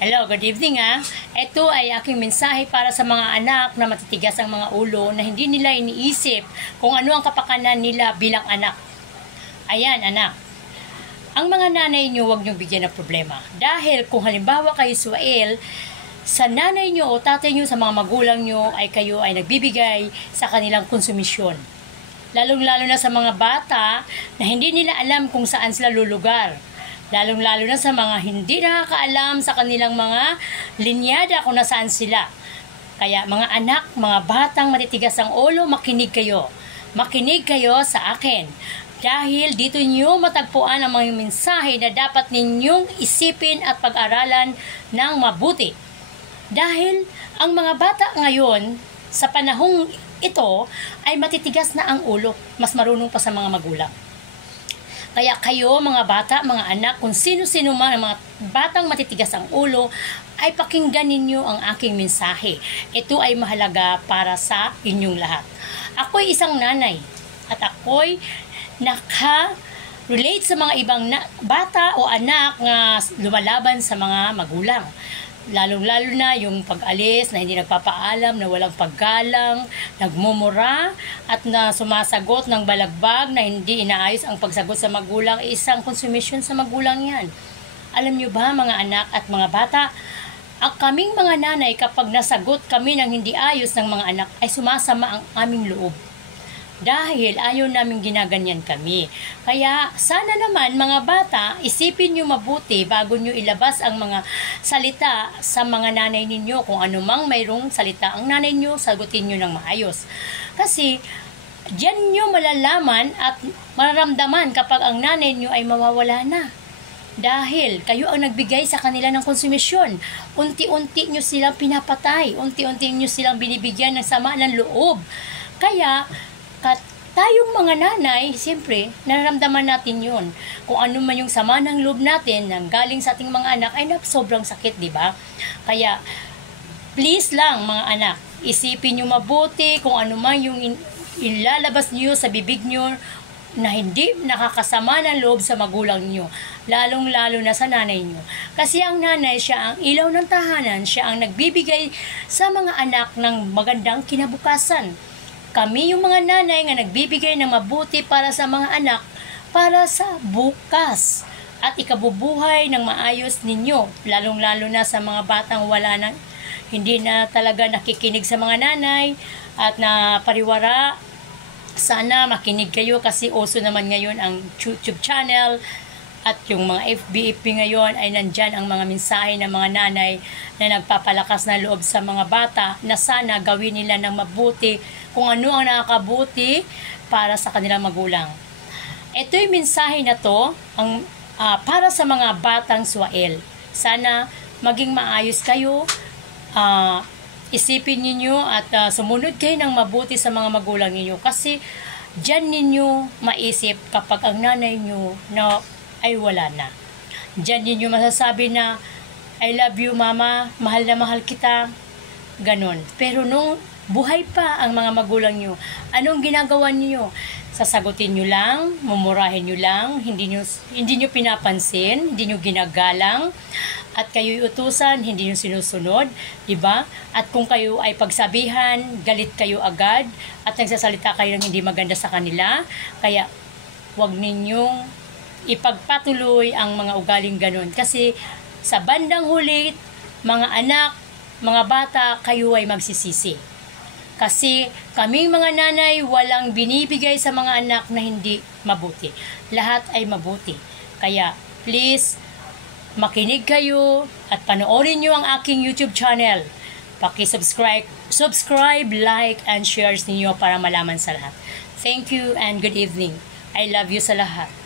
Hello, good evening Ito ay aking mensahe para sa mga anak na matitigas ang mga ulo na hindi nila iniisip kung ano ang kapakanan nila bilang anak. Ayan anak, ang mga nanay nyo huwag nyo bigyan ng problema. Dahil kung halimbawa kayo Suael, sa nanay nyo o tatay nyo, sa mga magulang nyo ay kayo ay nagbibigay sa kanilang konsumisyon. Lalong-lalo na sa mga bata na hindi nila alam kung saan sila lulugar. Lalong-lalo na sa mga hindi nakakaalam sa kanilang mga linyada kung nasaan sila. Kaya mga anak, mga batang matitigas ang ulo, makinig kayo. Makinig kayo sa akin. Dahil dito nyo matagpuan ang mga mensahe na dapat ninyong isipin at pag-aralan ng mabuti. Dahil ang mga bata ngayon, sa panahong ito, ay matitigas na ang ulo. Mas marunong pa sa mga magulang. Kaya kayo mga bata, mga anak, kung sino-sino man ang mga batang matitigas ang ulo, ay pakinggan ninyo ang aking mensahe. Ito ay mahalaga para sa inyong lahat. Ako'y isang nanay at ako'y naka-relate sa mga ibang bata o anak na lumalaban sa mga magulang. Lalong-lalo na yung pag-alis na hindi nagpapaalam, na walang paggalang, nagmumura, at na sumasagot ng balagbag na hindi inaayos ang pagsagot sa magulang, isang konsumisyon sa magulang yan. Alam nyo ba mga anak at mga bata, ang kaming mga nanay kapag nasagot kami ng hindi ayos ng mga anak ay sumasama ang aming loob. Dahil ayaw namin ginaganyan kami. Kaya sana naman mga bata, isipin nyo mabuti bago nyo ilabas ang mga salita sa mga nanay ninyo. Kung anumang mayroong salita ang nanay nyo, sagutin nyo ng maayos. Kasi diyan nyo malalaman at mararamdaman kapag ang nanay nyo ay mawawala na. Dahil kayo ang nagbigay sa kanila ng konsumisyon. Unti-unti nyo silang pinapatay. Unti-unti nyo silang binibigyan ng sama ng loob. Kaya tayong mga nanay, siyempre, nararamdaman natin yun. Kung ano man yung sama ng loob natin nang galing sa ating mga anak, ay sobrang sakit, di ba? Kaya, please lang mga anak, isipin nyo mabuti kung ano man yung ilalabas nyo sa bibig nyo na hindi nakakasama ng loob sa magulang nyo. Lalong-lalo na sa nanay nyo. Kasi ang nanay, siya ang ilaw ng tahanan, siya ang nagbibigay sa mga anak ng magandang kinabukasan. Kami yung mga nanay nga nagbibigay ng mabuti para sa mga anak, para sa bukas at ikabubuhay ng maayos ninyo, lalong-lalo na sa mga batang hindi na talaga nakikinig sa mga nanay at na pariwara. Sana makinig kayo kasi uso naman ngayon ang YouTube channel at yung mga FB ngayon ay nandyan ang mga mensahe ng mga nanay na nagpapalakas na loob sa mga bata na sana gawin nila ng mabuti kung ano ang nakakabuti para sa kanilang magulang. Ito yung mensahe na to para sa mga batang Suael. Sana maging maayos kayo, isipin ninyo at sumunod kayo ng mabuti sa mga magulang ninyo kasi dyan ninyo maisip kapag ang nanay nyo na ay wala na. Diyan ninyo masasabi na I love you mama, mahal na mahal kita, ganon. Pero nung buhay pa ang mga magulang nyo, anong ginagawa niyo? Sasagutin nyo lang, mumurahin nyo lang, hindi nyo pinapansin, hindi nyo ginagalang, at kayo'y utusan, hindi nyo sinusunod, diba? At kung kayo ay pagsabihan, galit kayo agad, at nagsasalita kayo ng hindi maganda sa kanila, kaya huwag ninyong ipagpatuloy ang mga ugaling ganon. Kasi sa bandang huli, mga anak, mga bata, kayo ay magsisisi. Kasi kaming mga nanay, walang binibigay sa mga anak na hindi mabuti. Lahat ay mabuti. Kaya please, makinig kayo at panoorin nyo ang aking YouTube channel. Subscribe, like, and share ninyo para malaman sa lahat. Thank you and good evening. I love you sa lahat.